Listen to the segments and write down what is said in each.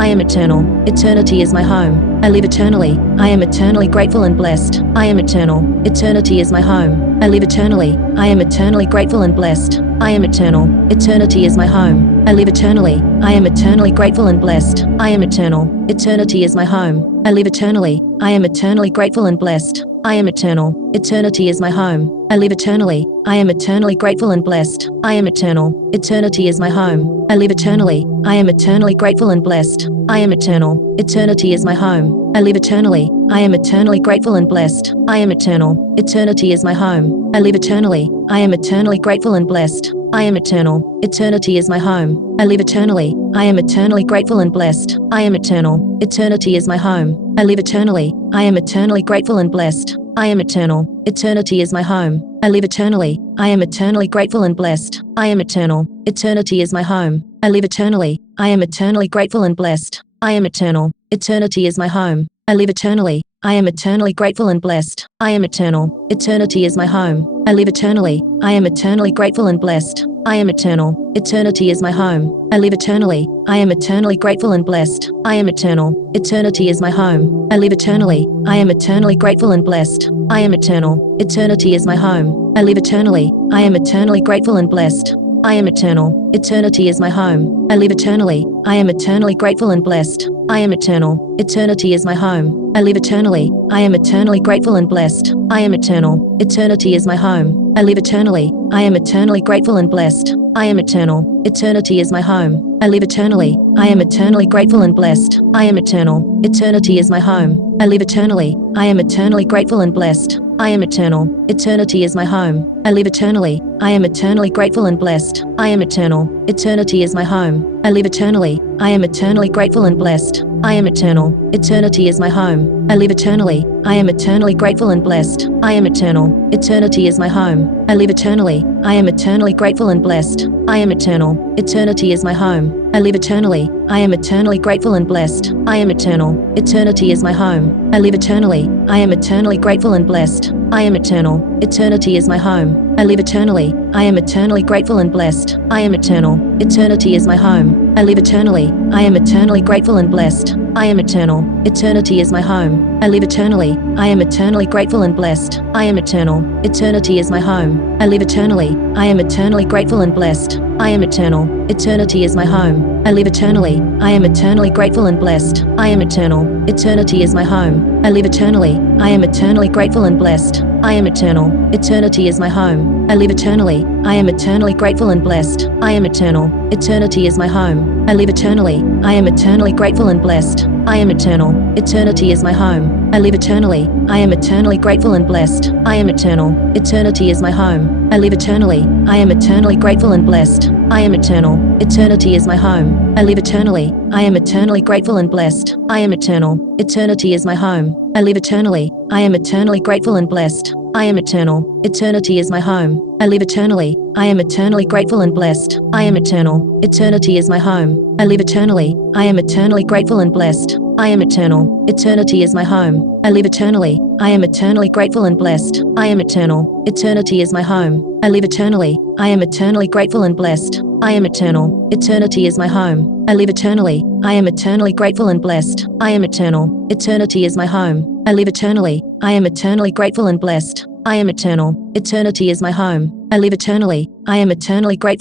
I am eternal. Eternity is my home. I live eternally. I am eternally grateful and blessed. I am eternal. Eternity is my home. I live eternally. I am eternally grateful and blessed. I am eternal. Eternity is my home. I live eternally. I am eternally grateful and blessed. I am eternal. Eternity is my home. I live eternally. I am eternally grateful and blessed. I am eternal. Eternity is my home. I live eternally. I am eternally grateful and blessed. I am eternal. Eternity is my home. I live eternally. I am eternally grateful and blessed. I am eternal. Eternity is my home. I live eternally. I am eternally grateful and blessed. I am eternal. Eternity is my home. I live eternally. I am eternally grateful and blessed. I am eternal. Eternity is my home. I live eternally. I am eternally grateful and blessed. I am eternal. Eternity is my home. I live eternally. I am eternally grateful and blessed. I am eternal. Eternity is my home. I live eternally. I am eternally grateful and blessed. I am eternal. Eternity is my home. I live eternally. I am eternally grateful and blessed. I am eternal. Eternity is my home. I live eternally. I am eternally grateful and blessed. I am eternal. Eternity is my home. I live eternally. I am eternally grateful and blessed. I am eternal. Eternity is my home. I live eternally. I am eternally grateful and blessed. I am eternal. Eternity is my home. I live eternally. I am eternally grateful and blessed. I am eternal. Eternity is my home. I live eternally. I am eternally grateful and blessed. I am eternal. Eternity is my home. I live eternally. I am eternally grateful and blessed. I am eternal. Eternity is my home. I live eternally. I am eternally grateful and blessed. I am eternal. Eternity is my home. I live eternally. I am eternally grateful and blessed. I am eternal. Eternity is my home. I live eternally. I am eternally grateful and blessed. I am eternal. Eternity is my home. I live eternally. I am eternally grateful and blessed. I am eternal. Eternity is my home. I live eternally. I am eternally grateful and blessed. I am eternal. Eternity is my home. I live eternally. I am eternally grateful and blessed. I am eternal. Eternity is my home. I live eternally. I am eternally grateful and blessed. I am eternal. Eternity is my home. I live eternally. I am eternally grateful and blessed. I am eternal. Eternity is my home. I live eternally. I am eternally grateful and blessed. I am eternal. Eternity is my home. I live eternally. I am eternally grateful and blessed. I am eternal. Eternity is my home. I live eternally. I am eternally grateful and blessed. I am eternal. Eternity is my home. I live eternally. I am eternally grateful and blessed. I am eternal. Eternity is my home. I live eternally. I am eternally grateful and blessed. I am eternal. Eternity is my home. I live eternally. I am eternally grateful and blessed. I am eternal. Eternity is my home. I live eternally. I am eternally grateful and blessed. I am eternal. Eternity is my home. I live eternally. I am eternally grateful and blessed. I am eternal. Eternity is my home. I live eternally. I am eternally grateful and blessed. I am eternal. Eternity is my home. I live eternally. I am eternally grateful and blessed. I am eternal. Eternity is my home. I live eternally. I am eternally grateful and blessed. I am eternal. Eternity is my home. I live eternally. I am eternally grateful and blessed. I am eternal. Eternity is my home. I live eternally. I am eternally grateful and blessed. I am eternal. Eternity is my home. I live eternally. I am eternally grateful and blessed. I am eternal. Eternity is my home. I live eternally. I am eternally grateful and blessed. I am eternal. Eternity is my home. I live eternally. I am eternally grateful and blessed. I am eternal. Eternity is my home. I live eternally. I am eternally grateful and blessed. I am eternal. Eternity is my home. I live eternally. I am eternally grateful and blessed. I am eternal. Eternity is my home. I live eternally. I am eternally grateful and blessed. I am eternal. Eternity is my home. I live eternally. I am eternally grateful and blessed. I am eternal. Eternity is my home. I live eternally. I am eternally grateful and blessed. I am eternal. Eternity is my home. I live eternally. I am eternally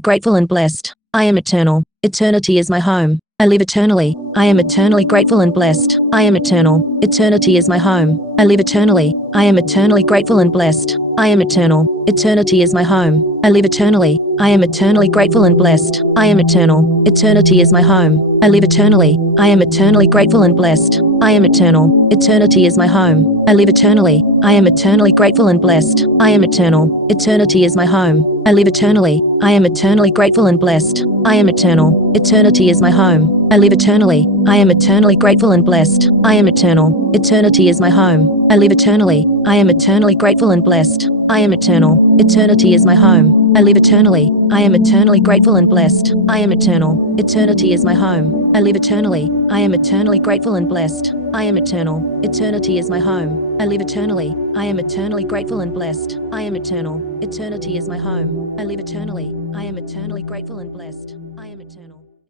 grateful and blessed. I am eternal. Eternity is my home. I live eternally. I am eternally grateful and blessed. I am eternal. Eternity is my home. I live eternally. I am eternally grateful and blessed. I am eternal. Eternity is my home. I live eternally. I am eternally grateful and blessed. I am eternal. Eternity is my home. I live eternally. I am eternally grateful and blessed. I am eternal. Eternity is my home. I live eternally. I am eternally grateful and blessed. I am eternal. Eternity is my home. I live eternally. I am eternally grateful and blessed. I am eternal. Eternity is my home. I live eternally. I am eternally grateful and blessed. I am eternal. Eternity is my home. I live eternally. I am eternally grateful and blessed. I am eternal. Eternity is my home. I live eternally. I am eternally grateful and blessed. I am eternal. Eternity is my home. I live eternally. I am eternally grateful and blessed. I am eternal. Eternity is my home. I live eternally. I am eternally grateful and blessed. I am eternal. Eternity is my home. I live eternally. I am eternally grateful and blessed. I am eternal.